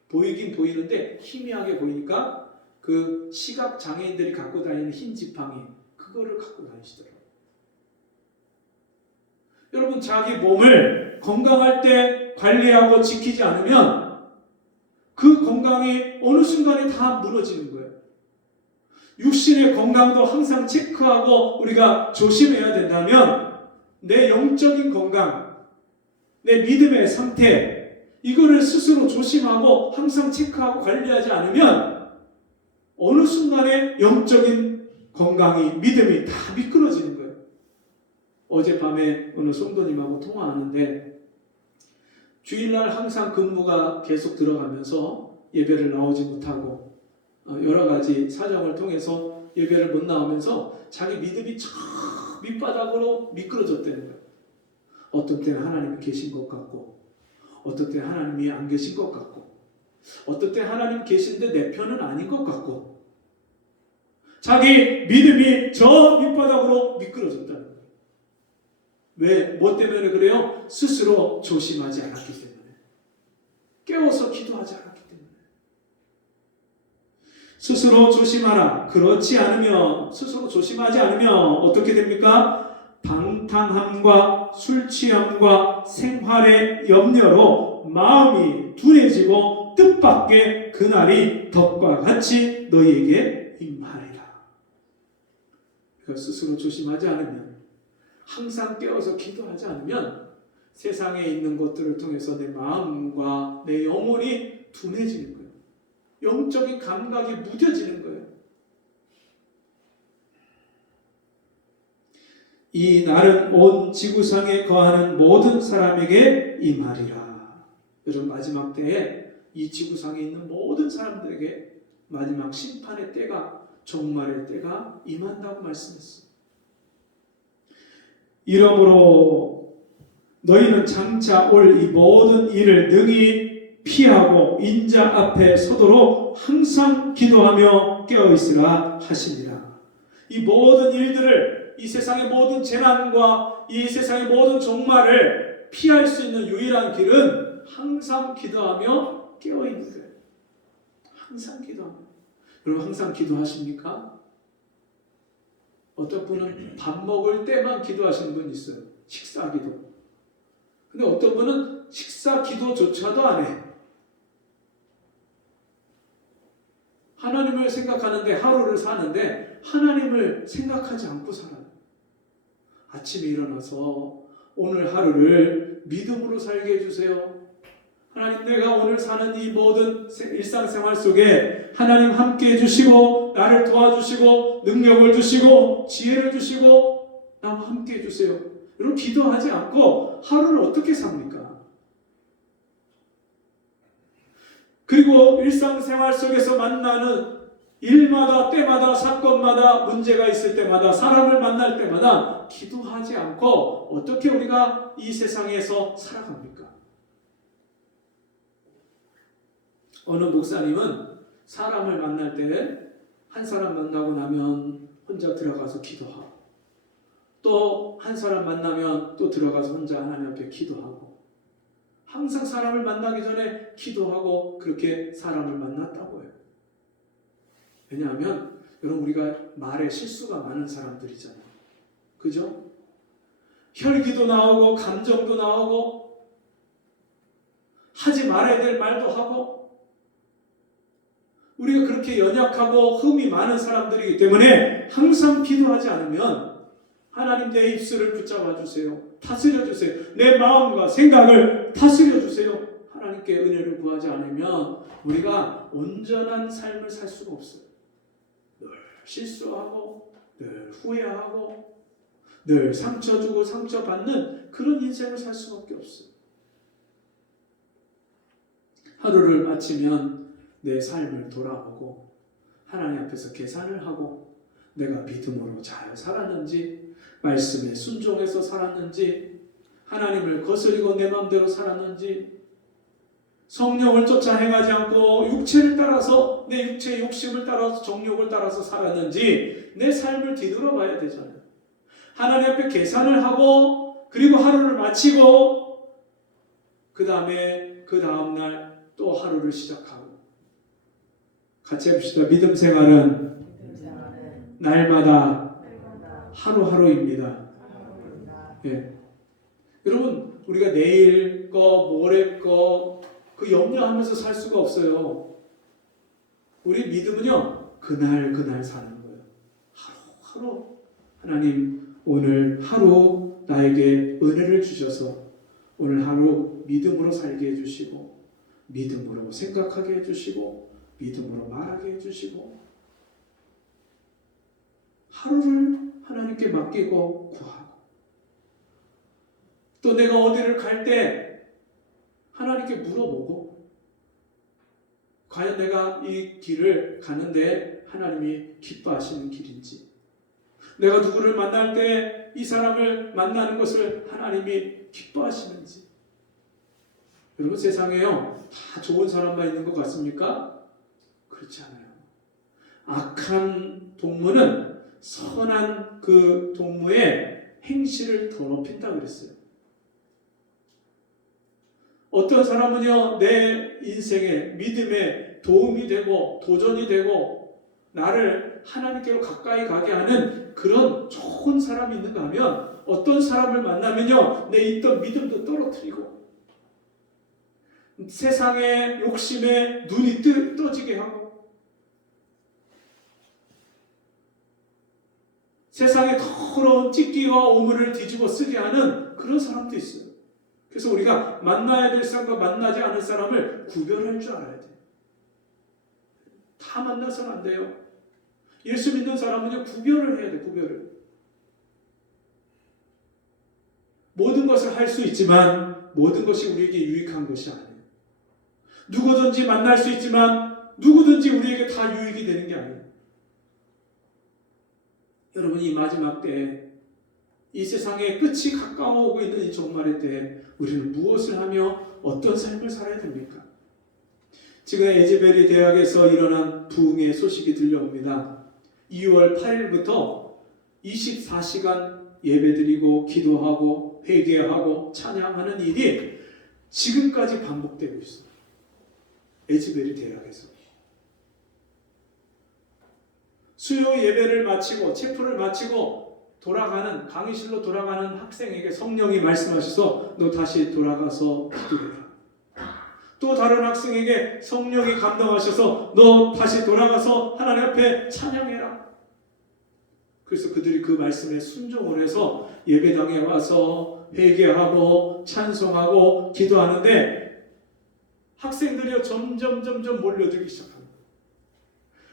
보이긴 보이는데 희미하게 보이니까 그 시각 장애인들이 갖고 다니는 흰 지팡이 그거를 갖고 다니시더라고요. 여러분, 자기 몸을 건강할 때 관리하고 지키지 않으면 그 건강이 어느 순간에 다 무너지는 거예요. 육신의 건강도 항상 체크하고 우리가 조심해야 된다면 내 영적인 건강, 내 믿음의 상태 이거를 스스로 조심하고 항상 체크하고 관리하지 않으면 어느 순간에 영적인 건강이, 믿음이 다 미끄러지는 거예요. 어젯밤에 어느 성도님하고 통화하는데 주일날 항상 근무가 계속 들어가면서 예배를 나오지 못하고 여러 가지 사정을 통해서 예배를 못 나오면서 자기 믿음이 저 밑바닥으로 미끄러졌다는 거예요. 어떤 때는 하나님이 계신 것 같고 어떤 때는 하나님이 안 계신 것 같고 어떤 때는 하나님 계신데 내 편은 아닌 것 같고 자기 믿음이 저 밑바닥으로 미끄러졌다는 거예요. 왜? 뭐 때문에 그래요? 스스로 조심하지 않았기 때문에, 깨워서 기도하지 않았기 때문에. 스스로 조심하라. 그렇지 않으면, 스스로 조심하지 않으면 어떻게 됩니까? 방탕함과 술 취함과 생활의 염려로 마음이 둔해지고 뜻밖의 그날이 덕과 같이 너희에게 임하리라. 그러니까 스스로 조심하지 않으면, 항상 깨어서 기도하지 않으면 세상에 있는 것들을 통해서 내 마음과 내 영혼이 둔해지는 거예요. 영적인 감각이 무뎌지는 거예요. 이 날은 온 지구상에 거하는 모든 사람에게 임하리라. 여러분, 마지막 때에 이 지구상에 있는 모든 사람들에게 마지막 심판의 때가, 종말의 때가 임한다고 말씀했어요. 이러므로 너희는 장차 올 이 모든 일을 능히 피하고 인자 앞에 서도록 항상 기도하며 깨어있으라 하시니라. 이 모든 일들을, 이 세상의 모든 재난과 이 세상의 모든 종말을 피할 수 있는 유일한 길은 항상 기도하며 깨어있는 거예요. 항상 기도하며. 여러분, 항상 기도하십니까? 어떤 분은 밥 먹을 때만 기도하시는 분이 있어요. 식사 기도. 근데 어떤 분은 식사 기도조차도 안 해. 하나님을 생각하는데, 하루를 사는데 하나님을 생각하지 않고 살아요. 아침에 일어나서 오늘 하루를 믿음으로 살게 해주세요. 하나님, 내가 오늘 사는 이 모든 일상생활 속에 하나님 함께 해주시고 나를 도와주시고 능력을 주시고 지혜를 주시고 나와 함께 해주세요. 여러분, 기도하지 않고 하루를 어떻게 삽니까? 그리고 일상생활 속에서 만나는 일마다, 때마다, 사건마다, 문제가 있을 때마다, 사람을 만날 때마다 기도하지 않고 어떻게 우리가 이 세상에서 살아갑니까? 어느 목사님은 사람을 만날 때 한 사람 만나고 나면 혼자 들어가서 기도하고, 또 한 사람 만나면 또 들어가서 혼자 하나님 앞에 기도하고, 항상 사람을 만나기 전에 기도하고 그렇게 사람을 만났다고 해요. 왜냐하면 여러분, 우리가 말에 실수가 많은 사람들이잖아요. 그죠? 혈기도 나오고 감정도 나오고 하지 말아야 될 말도 하고, 우리가 그렇게 연약하고 흠이 많은 사람들이기 때문에 항상 기도하지 않으면 하나님, 내 입술을 붙잡아 주세요. 다스려 주세요. 내 마음과 생각을 다스려 주세요. 하나님께 은혜를 구하지 않으면 우리가 온전한 삶을 살 수가 없어요. 늘 실수하고 늘 후회하고 늘 상처 주고 상처받는 그런 인생을 살 수밖에 없어요. 하루를 마치면 내 삶을 돌아보고 하나님 앞에서 계산을 하고 내가 믿음으로 잘 살았는지, 말씀에 순종해서 살았는지, 하나님을 거스리고 내 마음대로 살았는지, 성령을 쫓아 행하지 않고 육체를 따라서, 내 육체의 욕심을 따라서, 정욕을 따라서 살았는지 내 삶을 뒤돌아봐야 되잖아요. 하나님 앞에 계산을 하고, 그리고 하루를 마치고, 그 다음날 또 하루를 시작하고. 같이 해봅시다. 믿음 생활은 날마다 하루하루입니다. 예. 여러분, 우리가 내일 거, 모레 거, 그 염려하면서 살 수가 없어요. 우리 믿음은요, 그날 사는 거예요. 하루. 하나님, 오늘 하루 나에게 은혜를 주셔서 오늘 하루 믿음으로 살게 해주시고, 믿음으로 생각하게 해주시고, 믿음으로 말하게 해주시고, 하루를 하나님께 맡기고 구하고, 또 내가 어디를 갈 때 하나님께 물어보고, 과연 내가 이 길을 가는데 하나님이 기뻐하시는 길인지, 내가 누구를 만날 때 이 사람을 만나는 것을 하나님이 기뻐하시는지. 여러분, 세상에요 다 좋은 사람만 있는 것 같습니까? 그렇지 않아요. 악한 동무는 선한 그 동무의 행실을 더럽힌다 그랬어요. 어떤 사람은요, 내 인생에 믿음에 도움이 되고 도전이 되고 나를 하나님께로 가까이 가게 하는 그런 좋은 사람이 있는가 하면, 어떤 사람을 만나면요, 내 있던 믿음도 떨어뜨리고 세상의 욕심에 눈이 떠지게 하고 세상의 더러운 찢기와 오물을 뒤집어 쓰게 하는 그런 사람도 있어요. 그래서 우리가 만나야 될 사람과 만나지 않을 사람을 구별할 줄 알아야 돼요. 다 만나서는 안 돼요. 예수 믿는 사람은요, 구별을 해야 돼요. 구별을. 모든 것을 할 수 있지만 모든 것이 우리에게 유익한 것이 아니에요. 누구든지 만날 수 있지만 누구든지 우리에게 다 유익이 되는 게 아니에요. 여러분, 이 마지막 때, 이 세상의 끝이 가까워오고 있는 이 종말의 때 우리는 무엇을 하며 어떤 삶을 살아야 됩니까? 지금 에즈베리 대학에서 일어난 부흥의 소식이 들려옵니다. 2월 8일부터 24시간 예배드리고 기도하고 회개하고 찬양하는 일이 지금까지 반복되고 있어요. 에즈베리 대학에서. 수요 예배를 마치고 체프를 마치고 돌아가는, 강의실로 돌아가는 학생에게 성령이 말씀하셔서 너 다시 돌아가서 기도해라. 또 다른 학생에게 성령이 감동하셔서 너 다시 돌아가서 하나님 앞에 찬양해라. 그래서 그들이 그 말씀에 순종을 해서 예배당에 와서 회개하고 찬송하고 기도하는데 학생들이 점점 몰려들기 시작합니다.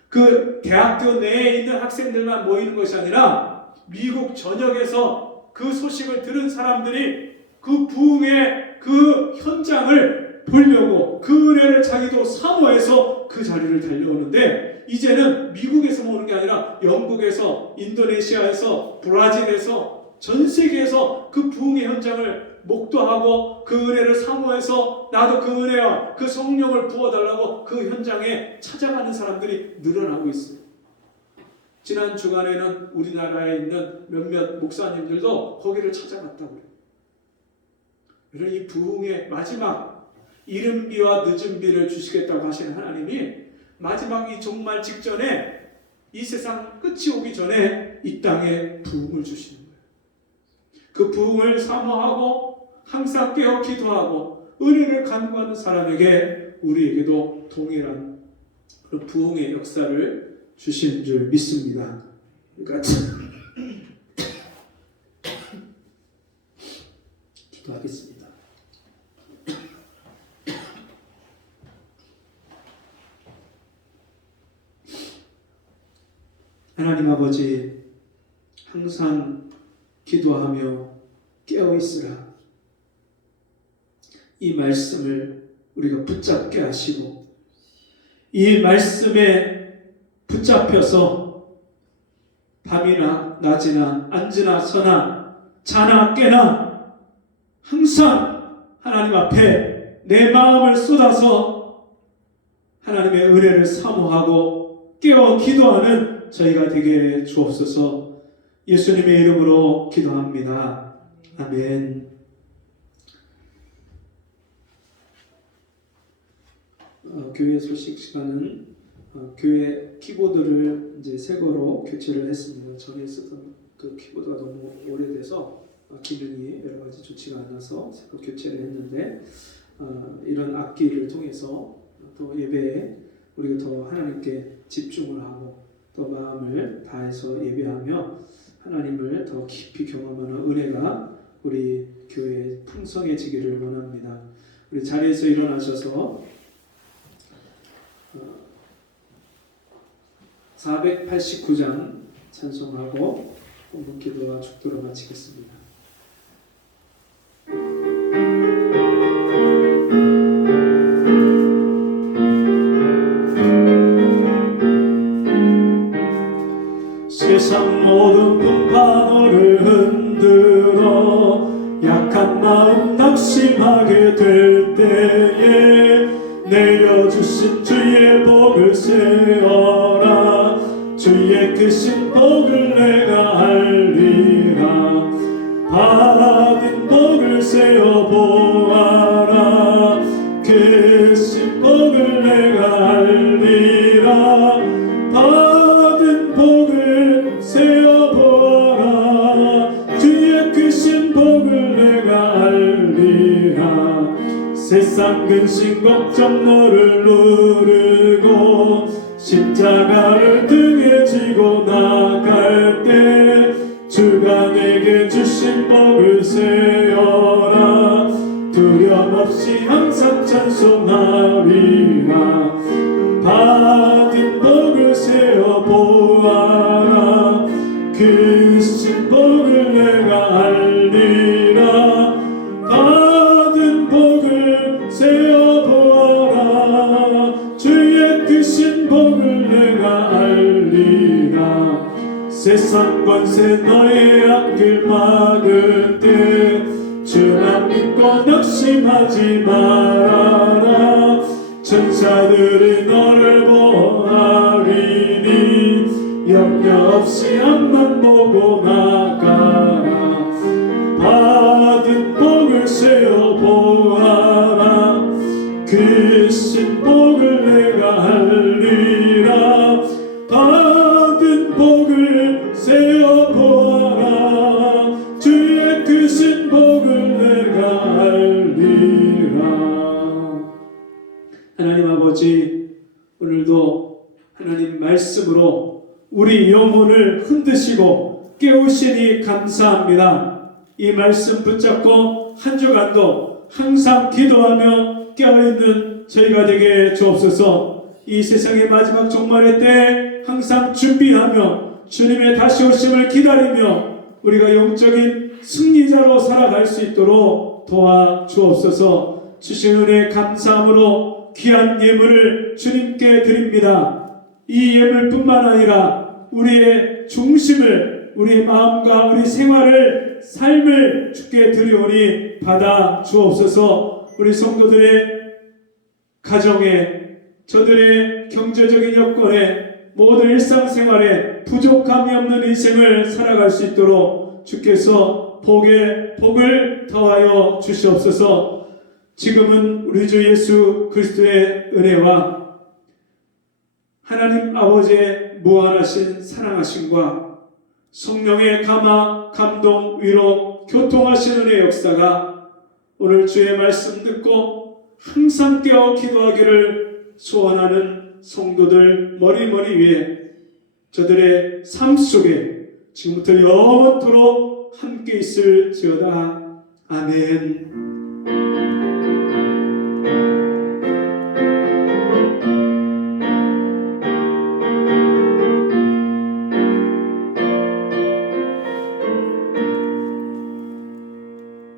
그 대학교 내에 있는 학생들만 모이는 것이 아니라 미국 전역에서 그 소식을 들은 사람들이 그 부흥의 그 현장을 보려고 그 은혜를 자기도 사모해서 그 자리를 달려오는데, 이제는 미국에서 오는 게 아니라 영국에서, 인도네시아에서, 브라질에서, 전 세계에서 그 부흥의 현장을 목도하고 그 은혜를 사모해서 나도 그 은혜와 그 성령을 부어달라고 그 현장에 찾아가는 사람들이 늘어나고 있어요. 지난 주간에는 우리나라에 있는 몇몇 목사님들도 거기를 찾아갔다고 해요. 이런 이 부흥의 마지막, 이른 비와 늦은 비를 주시겠다고 하시는 하나님이 마지막 이 종말 직전에, 이 세상 끝이 오기 전에 이 땅에 부흥을 주시는 거예요. 그 부흥을 사모하고 항상 깨어 기도하고 은혜를 간구하는 사람에게 우리에게도 동일한 그런 부흥의 역사를 주시는 줄 믿습니다. 그러니까 기도하겠습니다. 하나님 아버지, 항상 기도하며 깨어있으라. 이 말씀을 우리가 붙잡게 하시고 이 말씀에 붙잡혀서 밤이나 낮이나 앉으나 서나 자나 깨나 항상 하나님 앞에 내 마음을 쏟아서 하나님의 은혜를 사모하고 깨어 기도하는 저희가 되게 주옵소서. 예수님의 이름으로 기도합니다. 아멘. 교회 소식 시간은 교회 키보드를 이제 새 거로 교체를 했습니다. 전에 쓰던 그 키보드가 너무 오래돼서 기능이 여러 가지 좋지가 않아서 새 거 교체를 했는데, 이런 악기를 통해서 또 예배에 우리가 더 하나님께 집중을 하고 또 마음을 다해서 예배하며 하나님을 더 깊이 경험하는 은혜가 우리 교회에 풍성해지기를 원합니다. 우리 자리에서 일어나셔서 489장 찬송하고 본문 기도와 축도로 마치겠습니다. 세상 모든 분파를 흔들어 약한 마음 낙심하게 될 때에 내려주신 주의 복을 세어라. 주의 크신 복을 내가 알리라. 받은 복을 세어 보아라. 크신 복을 내가 알리라. 받은 복을 세어 보아라. 주의 크신 복을 내가 알리라. 세상 근심 걱정 너를 누르고 십자가를 등에 지고 나갈 때 주가 내게 주신 복을 세어라. 두려움 없이 항상 찬송하리라. 받은 복을 세어 보아라. 크신 복을 내가 알리라. 받은 복을 세어 보아라. 주의 크신 복을 내가 알리라. 세상 권세 너의 앞길 막을 때 주만 믿고 낙심하지 말아라. 천사들이 너를 보아리니 염려 없이 앞만 보고 나가라. 받은 복을 세어 보아라. 크신 복을 내가 알리라. 받은 복을 세어 보아라. 주의 크신 복을 내가 알리라. 하나님 아버지, 오늘도 하나님 말씀으로 우리 영혼을 흔드시고 깨우시니 감사합니다. 이 말씀 붙잡고 한 주간도 항상 기도하며 깨어있는 저희가 되게 주옵소서. 이 세상의 마지막 종말의 때 항상 준비하며 주님의 다시 오심을 기다리며 우리가 영적인 승리자로 살아갈 수 있도록 도와주옵소서. 주신 은혜 감사함으로 귀한 예물을 주님께 드립니다. 이 예물뿐만 아니라 우리의 중심을, 우리의 마음과 우리 생활을, 삶을 주께 드리오니 받아 주옵소서. 우리 성도들의 가정에, 저들의 경제적인 여건에, 모든 일상생활에 부족함이 없는 인생을 살아갈 수 있도록 주께서 복을 더하여 주시옵소서. 지금은 우리 주 예수 그리스도의 은혜와 하나님 아버지의 무한하신 사랑하심과 성령의 감화, 감동, 위로, 교통하신 은혜의 역사가 오늘 주의 말씀 듣고 항상 깨어 기도하기를 소원하는 성도들 머리머리 위에, 저들의 삶 속에 지금부터 영원토록 함께 있을지어다. 아멘.